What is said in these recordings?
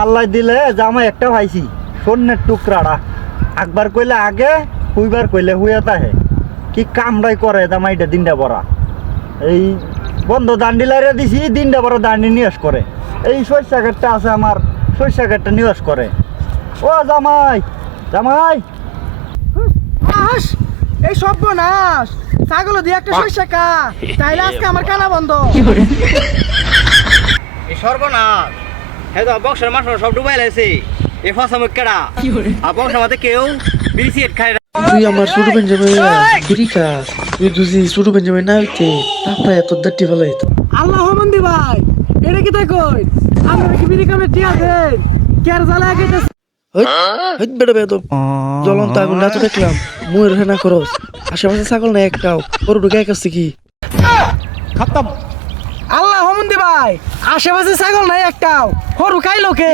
আল্লাহ দিলে জামাই একটা ভাইছি স্বর্ণের টুকরাটা একবার কইলে আগে হুইবার কইলে হুইয়া তাহে কি কামড়াই করে জামাইটা দিনটা বড়া এই বন্ধ দান্ডি লাইরে দিছি দিনটা বড় দান্ডি নিয়োস করে এই সরষা ঘাটটা আছে আমার সরষা ঘাটটা নিয়োস করে ও জামাই জামাই আস এই সর্বনাশ ছাগল দিয়ে একটা সরষা কা তাইলে আজকে আমার কানা বন্ধ এই সর্বনাশ হ্যাঁ তো বক্সের মাছ সব ডুবাই লাইছে এ ফসা মুখেরা আর বক্সের মাঝে কেউ বিড়ি খায় না। তুই আমার ছোট বেঞ্জামাই বিড়ি খাস তুই যদি ছোট বেঞ্জামাই না হইতে তারপরে এত দাঁড়টি ভালো হইতো। আল্লাহ মন্দি ভাই এটা কি তাই কই আমরা কি বিড়ি কামে টিয়া দেন কেয়ার জ্বালা গেছে হইত বেটা বেদব জ্বলন্ত আগুন রাতে দেখলাম মুয়ের হেনা করস আশেপাশে ছাগল না একটাও গরু ঢুকে কাছে কি খতম আল্লাহ মন্দি ভাই আশেপাশে ছাগল নাই একটাও হরু খাইলো কে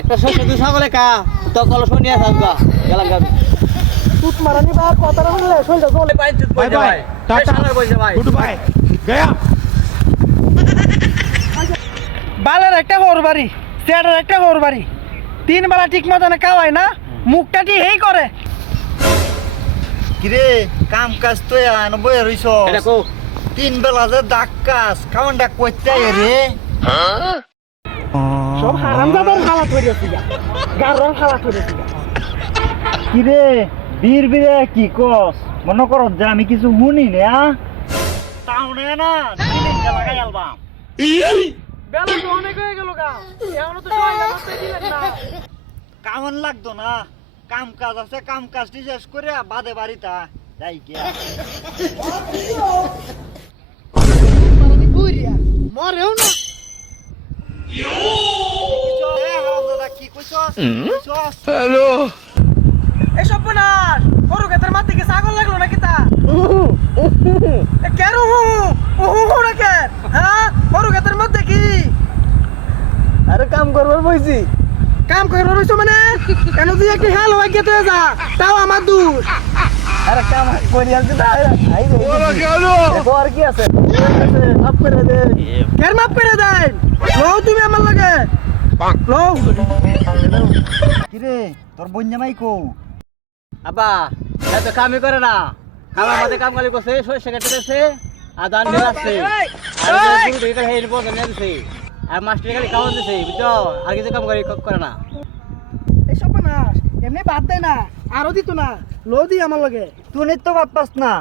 একটা শস্য তুই ছাগলে কা তো কল শুনিয়া থাকবা গেলাম গাবি তুত মারানি বা কথাটা বললে শুনতে চলে বাই বাই টাটা বইছে ভাই গুড বাই গয়া বালের একটা হর বাড়ি সেটার একটা হর বাড়ি 3 বেলা ঠিক মতন খাওয়ায় না মুখটা কি হেই করে কিরে কাম কাজ তো আন বই রইছ এটা কো 3 বেলা যে ডাক কাজ খাওয়ানটা কইতে রে সব হারামজাদার হালাত হয়ে গেছে গারর হালাত হয়ে গেছে কিরে বীর বীরে কি কস মনে কর যে আমি কিছু শুনি না টাউনে না দিনে লাগাই আলবাম বেলা তো অনেক হয়ে গেল গা এখনো তো সবাই নামাজতে দিলেন না কামন লাগতো না কাম কাজ আছে কাম কাজটি শেষ করে বাদে বাড়িটা যাই গিয়া মারানি বুইরিয়া মরেও না কি কইছস কইছস হ্যালো এই সর্বনাশ হরু ক্ষেতের মাটি কি ছাগল লাগলো নাকি তা কেন হু রাখে হ্যাঁ হরু ক্ষেতের মধ্যে কি আরে কাম করবার বইছি কাম করবার রইছো মানে কেন তুই একটু হেল হয়ে গেতে যা তাও আমার দোষ আরে কাম করি আর কি আই রে ওরা গেল আর কি আছে মাফ করে দে কেন মাপ করে দেন লও তুমি আমার লাগে লও কিরে তোর বঞ্জামাই কো আব্বা এত কামই করে না খাবার মাঝে কাম কালি করছে সরষে কেটে দিয়েছে আর ধান বের আসছে আর গরু ঢেকে হেই বন্ধ নিয়ে দিছে আর মাস্টার খালি খাওয়ান দিছে বুঝছো আর কিছু কাম করে না এই সর্বনাশ এমনি বাদ দেয় না আরো দিত না লো দি আমার লাগে তুই নিত্য বাদ পাস না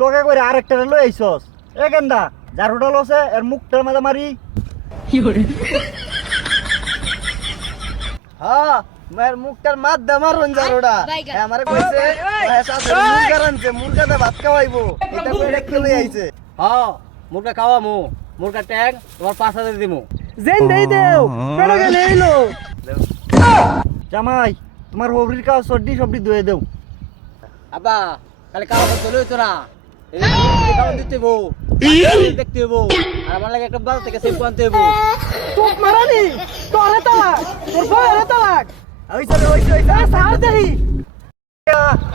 লগে করে আরেকটা লই আইছস এ গেন্দা জারুটা লছে এর মুখটার মাঝে মারি হ্যাঁ মের মুখটার মাত দে মারন জারোডা আমারে কইছে সাথে মুরগা রানছে মুরগাতে ভাত খাওয়াইবো এটা কইরা খেলে আইছে হ্যাঁ মুরগা খাওয়ামু মুরগা ট্যাগ তোমার 5000 দিমু জেন দেই দেও পেড়ো গেলে এলো জামাই তোমার হবরির কাজ সর্দি সবটি ধুয়ে দেও আব্বা খালি খাওয়া চলে হইতো না খাওয়া দিতে হবো দেখতে হবো আর আমার লাগে একটা বাল থেকে সেপ আনতে হবো তুই মারানি তোর তালাক তোর বউয়ের তালাক ওইছে সার দেই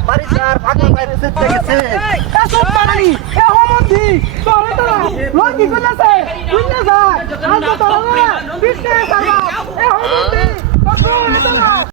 বাড়ি চার ফাঁকা বাইরে সেতে গেছে সব মারানি এ হোমন্দি তোর তালাক লোক কি কইলাছে তুই না যা আজ তোর না পিছনে সারা এ হোমন্দি তোর বউয়ের তালাক